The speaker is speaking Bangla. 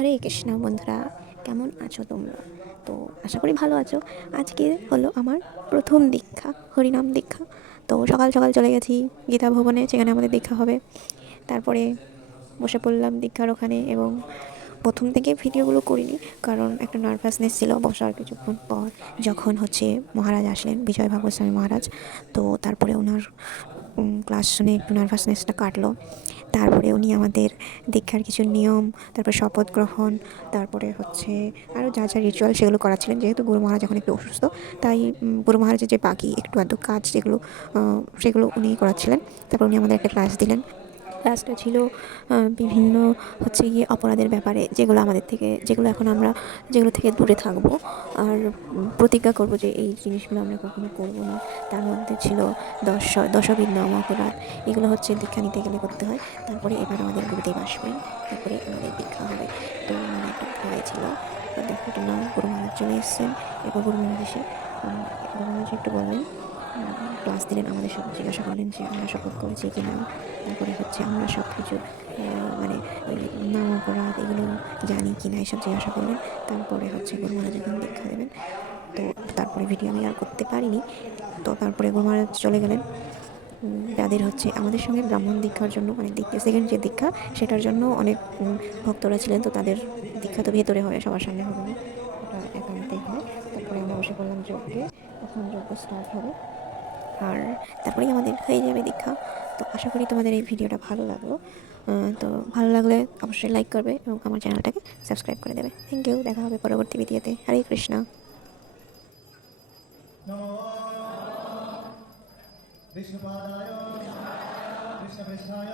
হরে কৃষ্ণ বন্ধুরা, কেমন আছো তোমরা? তো আশা করি ভালো আছো। আজকে হলো আমার প্রথম দীক্ষা, হরিনাম দীক্ষা। তো সকাল সকাল চলে গেছি গীতা ভবনে, সেখানে আমাদের দীক্ষা হবে। তারপরে বসে পড়লাম দীক্ষার ওখানে, এবং প্রথম থেকে ভিডিওগুলো করিনি, কারণ একটা নার্ভাসনেস ছিল। বসার কিছুক্ষণ পর যখন মহারাজ আসলেন, বিজয় ভাগবত স্বামী মহারাজ, তো তারপরে ওনার ক্লাস শুনে একটু নার্ভাসনেসটা কাটলো। তারপরে উনি আমাদের দীক্ষার কিছু নিয়ম, তারপর শপথ গ্রহণ, তারপরে আরও যা যা রিচুয়াল সেগুলো করাচ্ছিলেন। যেহেতু গুরু মহারাজ এখন একটু অসুস্থ, তাই গুরু মহারাজের যে বাকি একটু আধটু কাজ যেগুলো, সেগুলো উনি করাচ্ছিলেন। তারপর উনি আমাদের একটা ক্লাস দিলেন। ক্লাসটা ছিল বিভিন্ন গিয়ে অপরাধের ব্যাপারে, যেগুলো এখন আমরা যেগুলো থেকে দূরে থাকবো, আর প্রতিজ্ঞা করব যে এই জিনিসগুলো আমরা কখনো করব না। তার মধ্যে ছিল দশবিধ নাম অপরাধ। এগুলো দীক্ষা নিতে গেলে করতে হয়। তারপরে এবার আমাদের গুরুদেব আসবেন, তারপরে আমাদের দীক্ষা হবে। তো মনে একটা ভয় ছিল, দেখো না, গুরু মহারাজ চলে এসেছেন। এবার গুরু মহারাজ একটু বললেন, ক্লাস দিলেন, আমাদের সব জিজ্ঞাসা করলেন যে আমরা শপথ করেছি কি না। তারপরে আমরা সব কিছু মানে ওই নাম অপরাধ এগুলো জানি কি না, এসব জিজ্ঞাসা করলেন। তারপরে গুরু মহারাজ যখন দীক্ষা দেবেন, তো তারপরে ভিডিও আমি আর করতে পারিনি। তো তারপরে গুরু মহারাজ চলে গেলেন। যাদের আমাদের সঙ্গে ব্রাহ্মণ দীক্ষার জন্য, মানে সেকেন্ড যে দীক্ষা, সেটার জন্য অনেক ভক্তরা ছিলেন। তো তাদের দীক্ষা তো ভেতরে হয়, সবার সামনে হবে না, ওটা একান্তে হয়। তারপরে আমরা বসে পড়লাম যজ্ঞে, তখন যজ্ঞ স্টার্ট হবে, আর তারপরেই আমাদের হয়ে যাবে দীক্ষা। তো আশা করি তোমাদের এই ভিডিওটা ভালো লাগলো। তো ভালো লাগলে অবশ্যই লাইক করবে এবং আমার চ্যানেলটাকে সাবস্ক্রাইব করে দেবে। থ্যাংক ইউ, দেখা হবে পরবর্তী ভিডিওতে। হরে কৃষ্ণ। विष्णुपादाय कृष्णपृष्ठाय